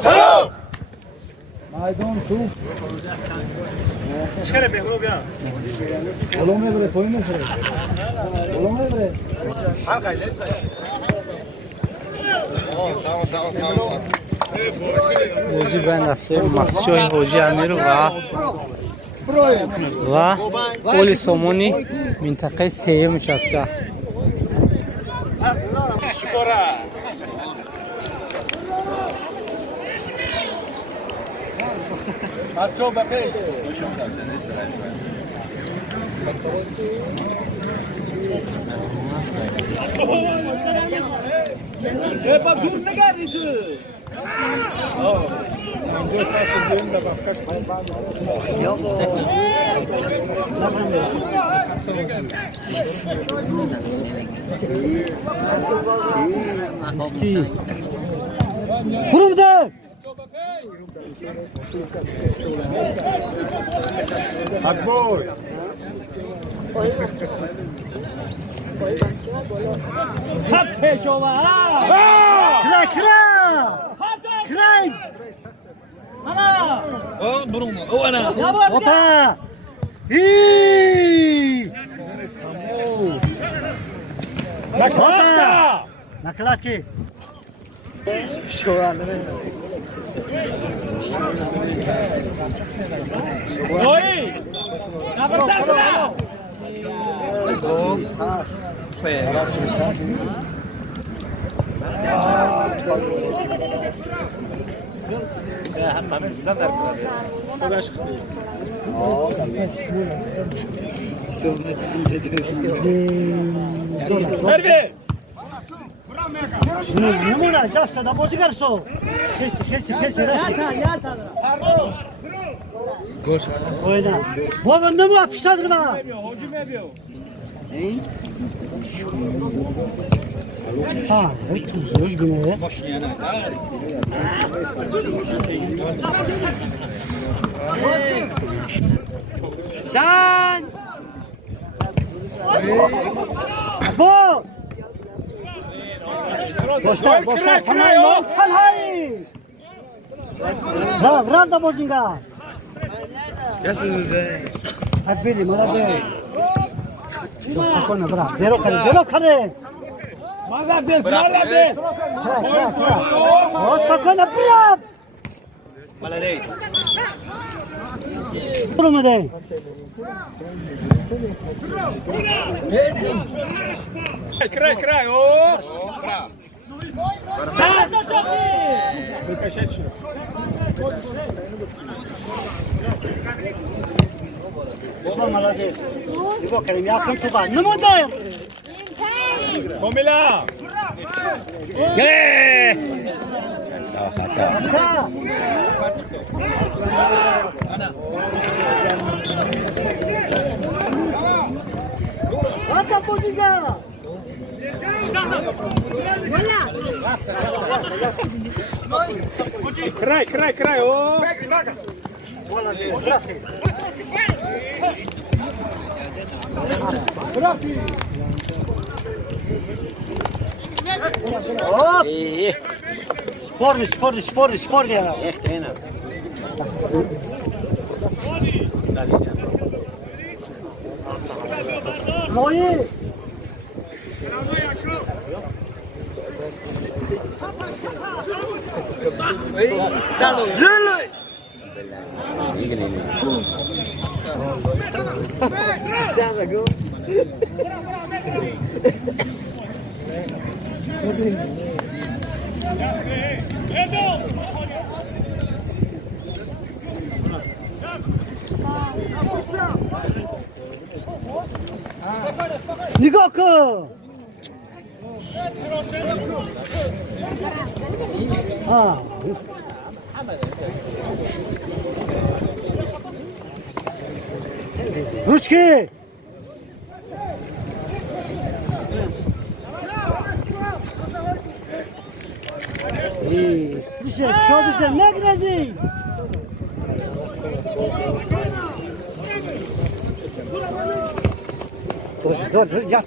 سلام. Maydon tu. Çıkarım ben bunu bir an. Olome bre, koyma bre. Olome bre. Halkayla. Tamam. Hoji ben aslında masçoy hoji amiru va poli somoni mintaqe seyir uçaska. Şükura. Aşağı bakayım. Hep dur ne geldi? Kurumda. Akbol. Hak peşova. Kira kira. Kira. Ana. O burun. O ana. Opa. Hii. Nakata. Naklaki. Şu an ne? Oi. Na verdade. Merve. Numara jasta da bozi garso. Kes. Yata. Gol. Oyna. Boganda mı apıştadır ba? Hocu mu yapıyor? Ha, hoş günü. Sen Bu. Boşlar. Tamam yok. Talhay. Vranda bozinga. Akbeli malabe. Bakona bra. Dero kare. Malades. Boş bakona bra. Malades. Durumu de. Край. О! Сад! Выкачать что? Baba malade. İbo kerim yakın tuba. Ne modayım? Komila! Ata bozinga. Край. О! Spor ya. Moyi. Nigoko. Ha. Ручки. Düşe, şu düşe ne gidecek? Dur, yat.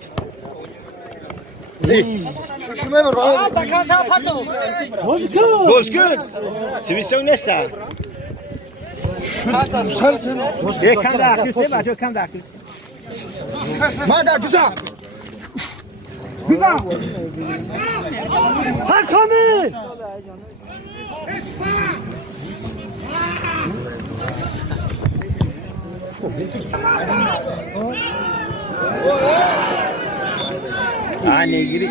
Bozkurt. Sivistong nesta. Yekam daxil se bacho kam daxil. Mada güzel. Güzel. Hakamız. Ah negri.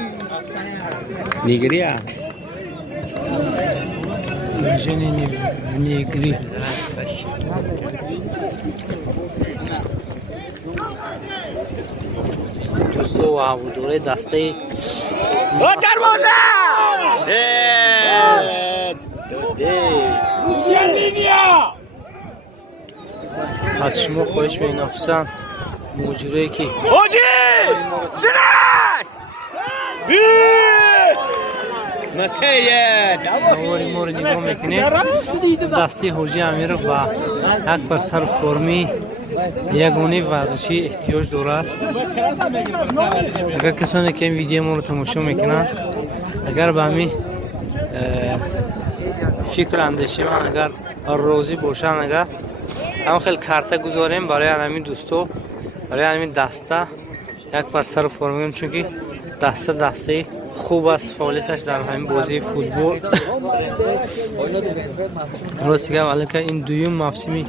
Negri ya. Jenny Negri. دوستو و هواداره دسته O darvoza! از شما خواهش می‌کنم حسین مجری که Hoji! Zinash! مسیه نواری ما رو نگاه میکنه دسته حاجی امیر و یک بر سر فرمی یگانه ورزشی احتیاج دارد. اگر کسانی که این ویدیو ما رو تماشا میکنند اگر به همین فکر اندیشه من اگر راضی باشن اگر هم خیلی کارت گذاریم برای همین دوستو برای همین دسته یک بر سر فرمیم چون که دسته خوب است فعالیتش در همین بازی فوتبال درست که ولی که این دویم موسمی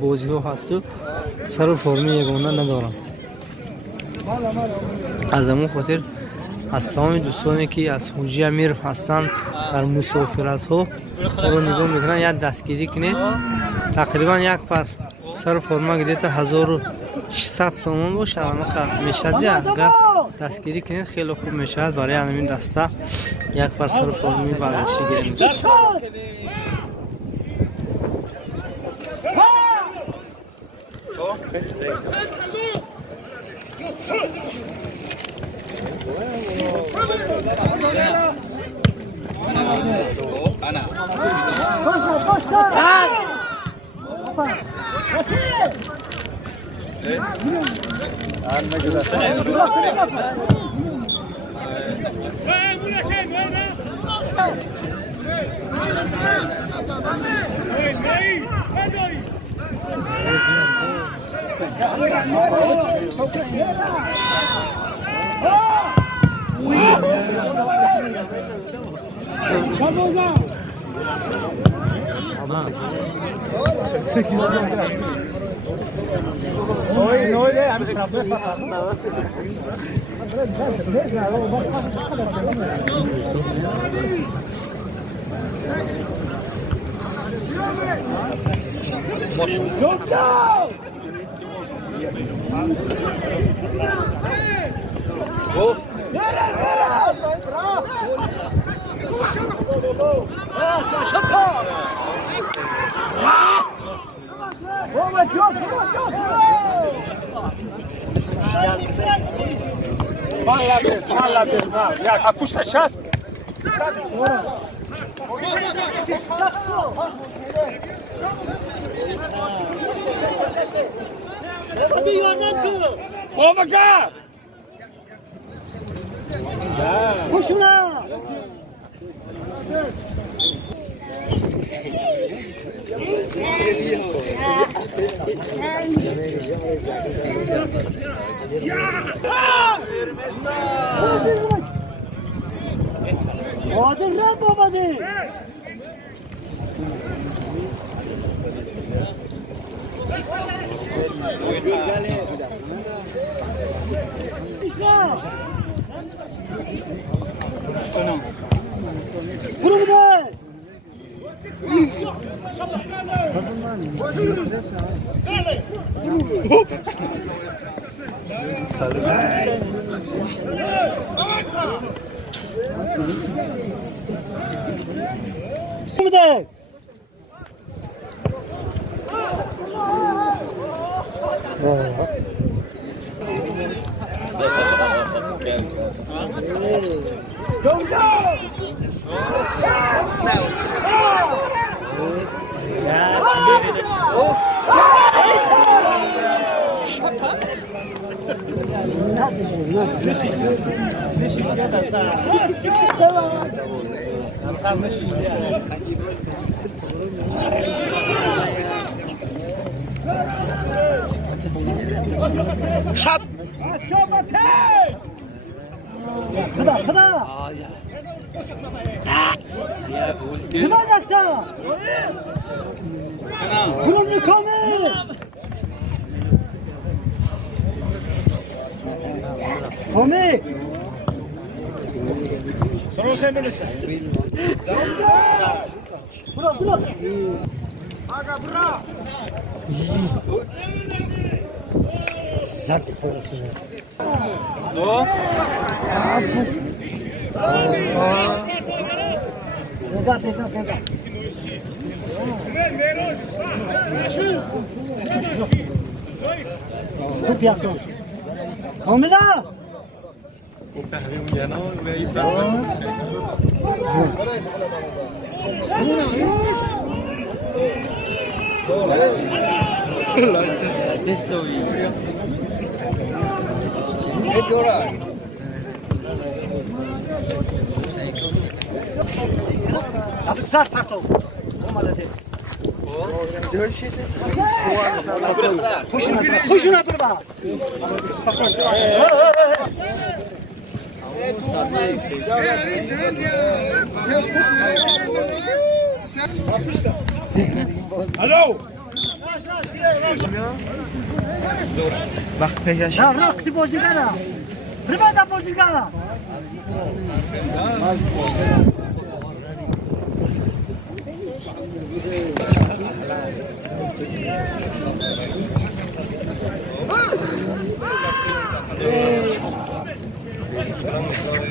بازی ها هست و سر و فرمی یگانه ندارم. از همون خاطر از تمام دوستانی که از حاجی امیر هستند در مسافرت ها رو نگاه میکنن یک دستگیری کنید تقریبا یک پر سر فرما گدیت 1600 سومون باشه الان میشد اگر دستگیری کنید خیلی خوب میشد برای همین دسته یک پر سر فرمی ورزشی گیریم. Jak, a puszczać czas? Pomaga! Koşuna. Hadi lan baba de. Vurun bu da. Bu da. Şap. Kıda kıda. Kıda dakta. Kulun yıkamı. Komi. Sonra sen bilirsin. Bura bura. Aga bura. Zaten korusun. No. Pega. Çok yakın. Komida. Abi sert parto. Olmadı. Kuşuna bir bak. Alo. Bak peşaş. Ya rakti bozigara. Privada bozigara.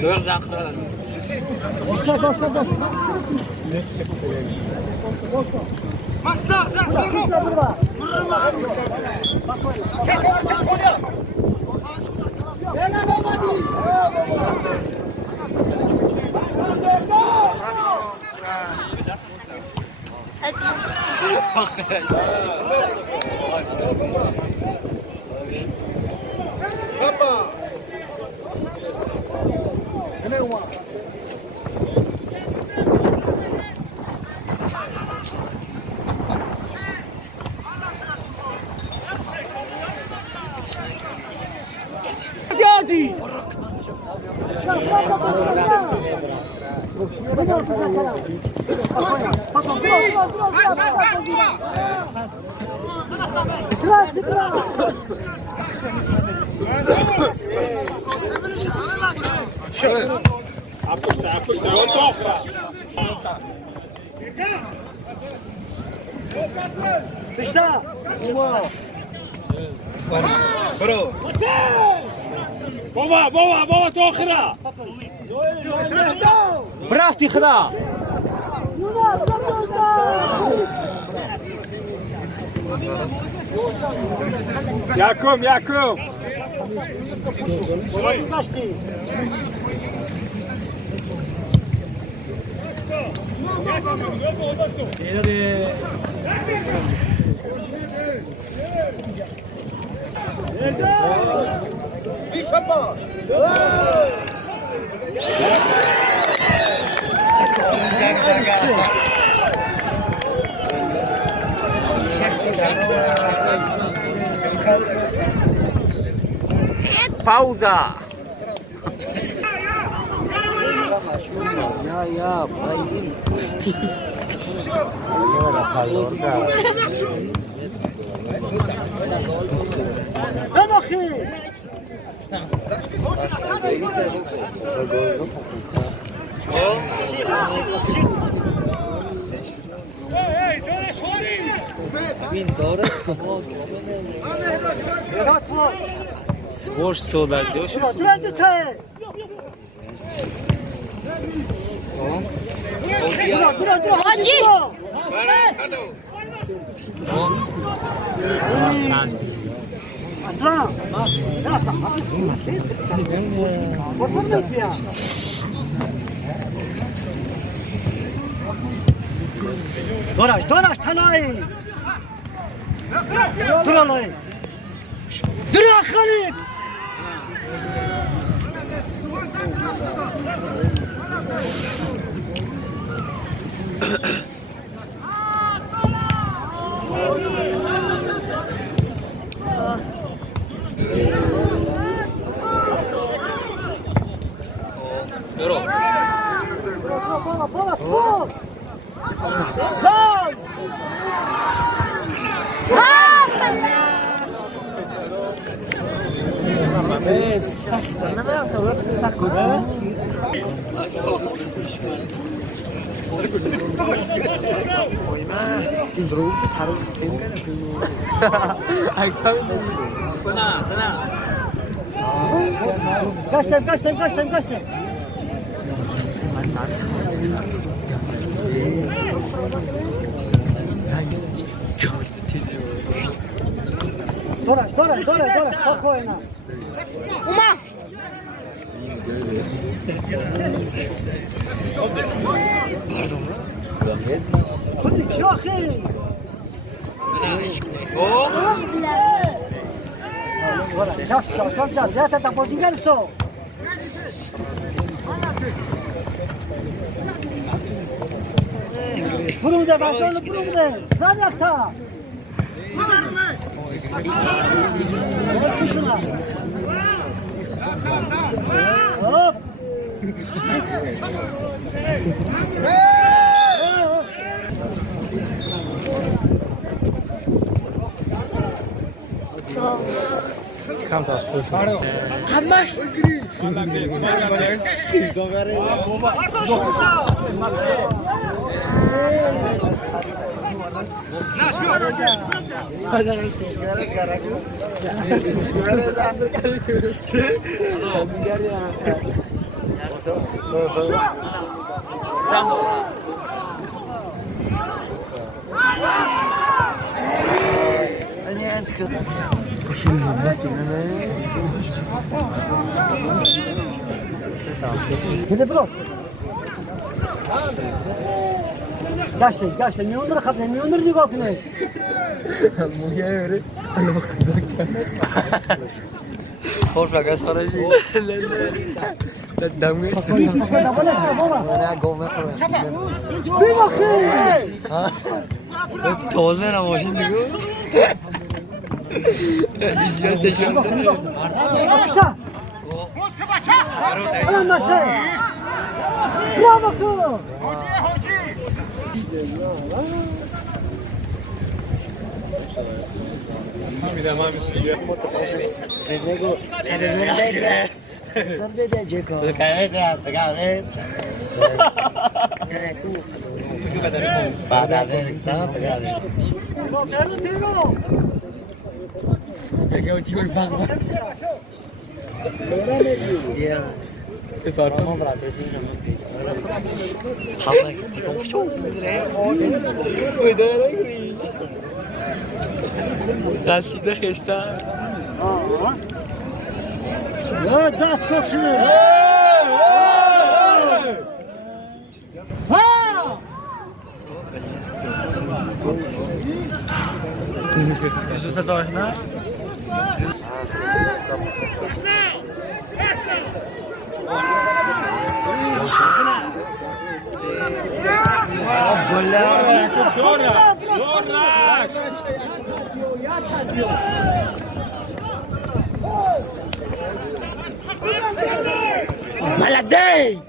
Dur zakra. Geldi. Appusta, oldu okra. İşte. Bro. Baba tokhra. Bırak dikra. Yakum. Pauza. Ben bakayım. Boş soda diyor. Hacı. Aslan. Doraş tanay. Dur alay. Dur akıllı. برو بابا تو زال این دروس تاریخ خیلی سنا گشتم دورش تا کوینا اوما کلی کی آخی جاست تا بازیگر سو برونده بازار برونده زنیکتا hop کم تا همش Gide bro. Gaste, میوندر خبر میوندر نگاه کنه. مویه خور فقط خارجی دمی نه گم توزه نه ماشین دیگه ایجاستشون Akışa. Alan nasıl? Bravo kız. دستیده خسته Ya ders kalk şunu. Yusuf Satoş'na Maladei!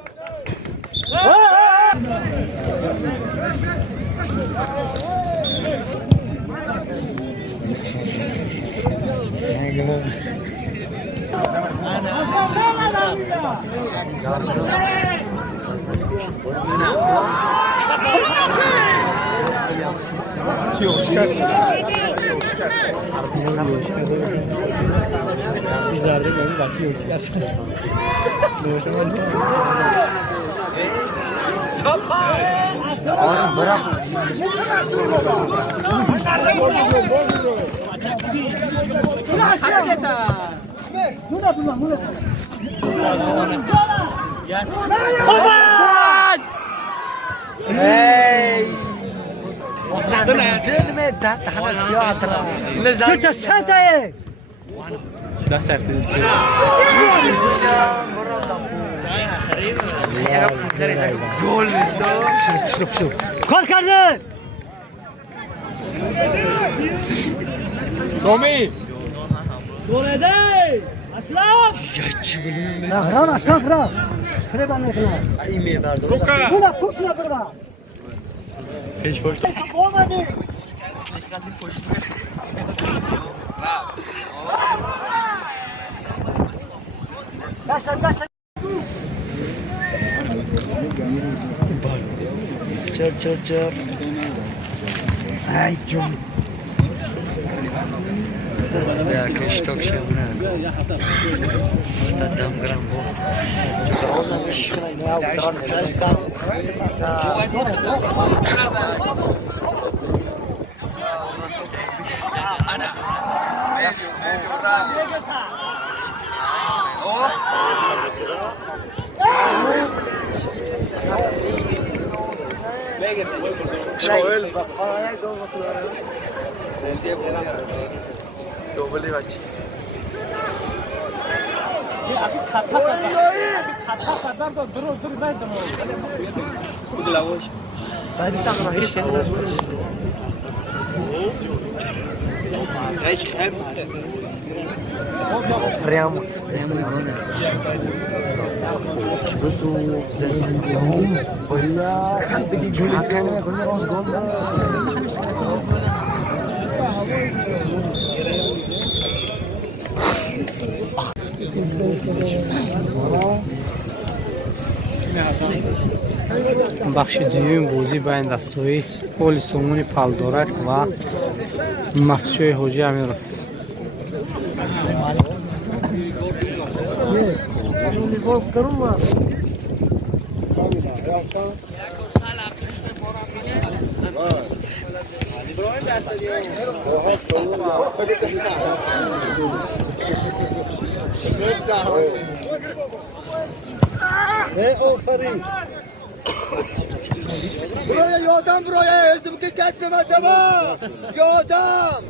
Git aşağıya. دست سرت گل شو کار کرده تومی دولده اسلام نه اسلام فرا فره بان نکنه روکا بودا پوش نبرا هیچ پشت اومدی چر ای جون Ya que estou chamando. Está dam grambo. شوال ريام бахши дуюми бозӣ байни дастҳои оли сомони палдорак ва масҷои ҳоҷи амиров. Buraya yordam buraya özüm ki kendime tamam. Yordam.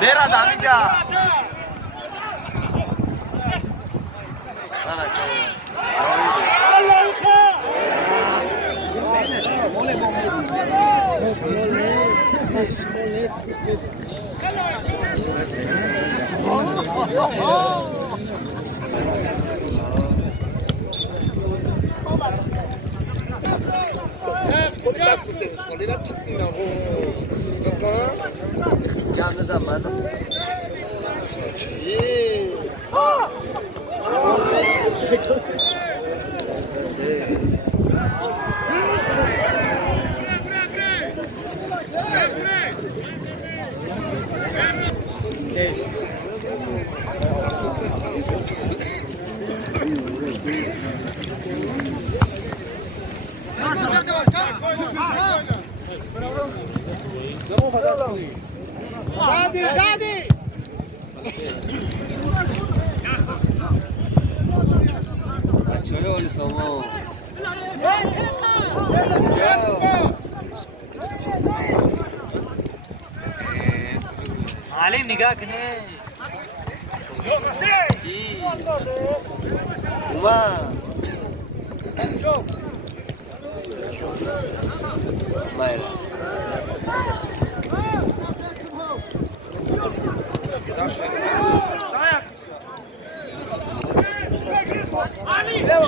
Vera da minja. زادي زادي عليه نگاه کنه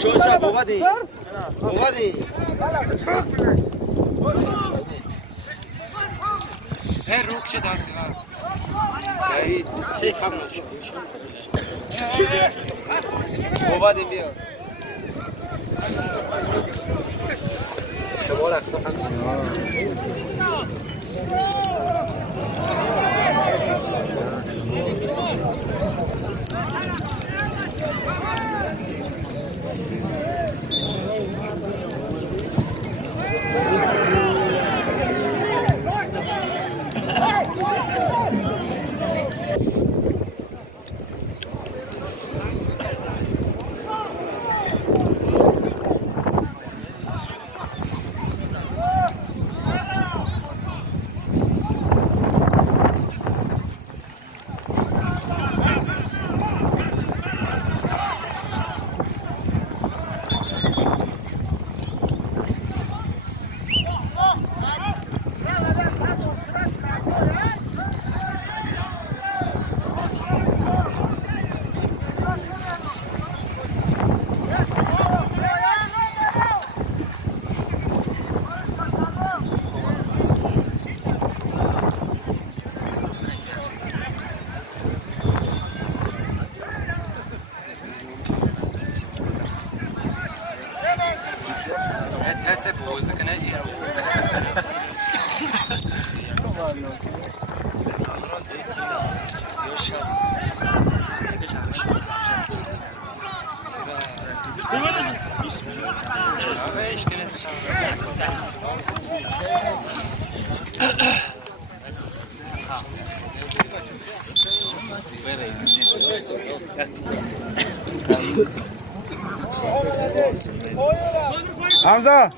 شوشة بوادي بوادي هر روک شد آسیبا بوادی بیا حمزه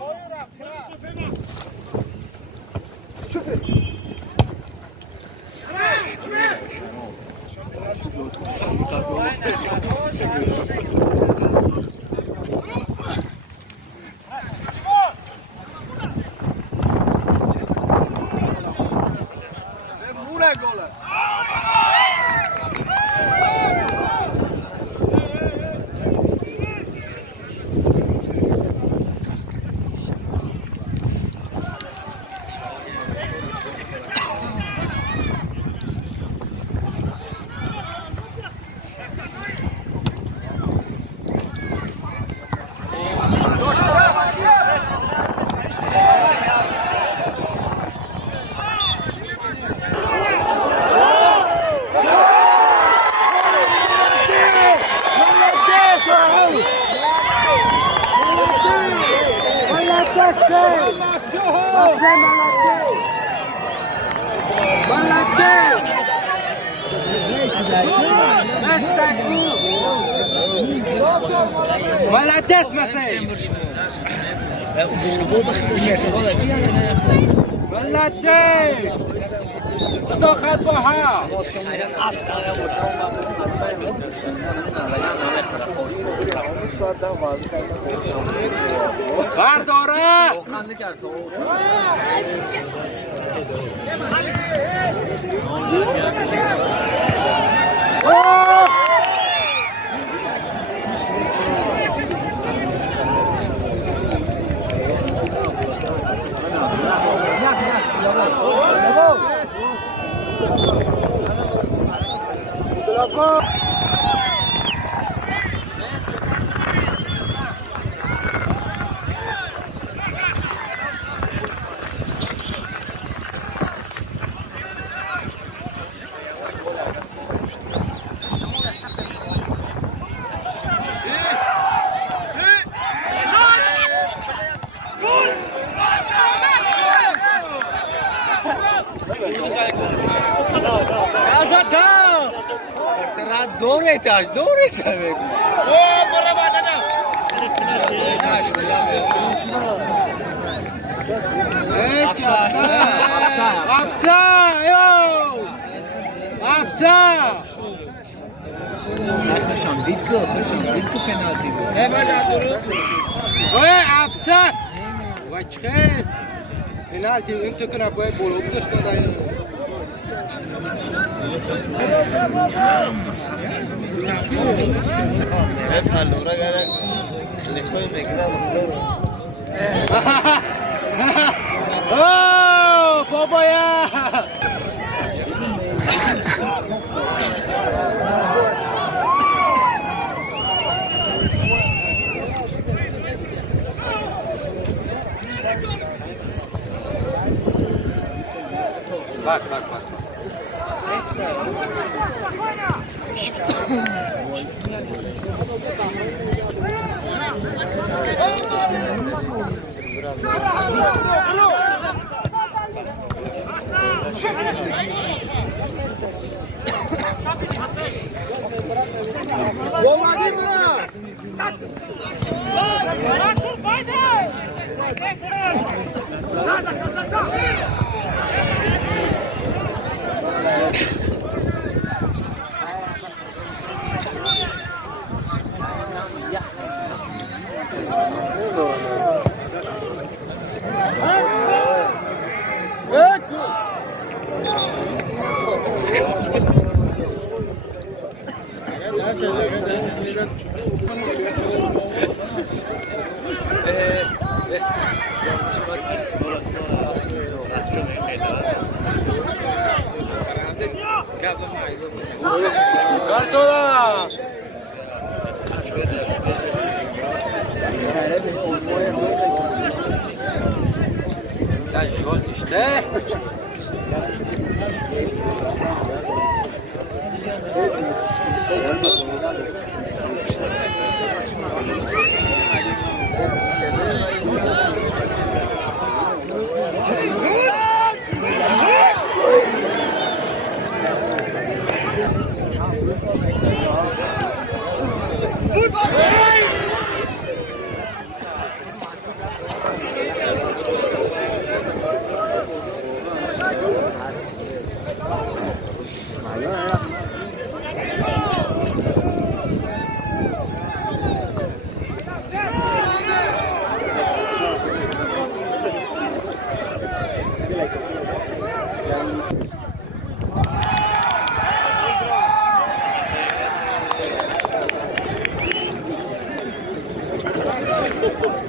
ولا تسمع فيه ولا تدي Thank you.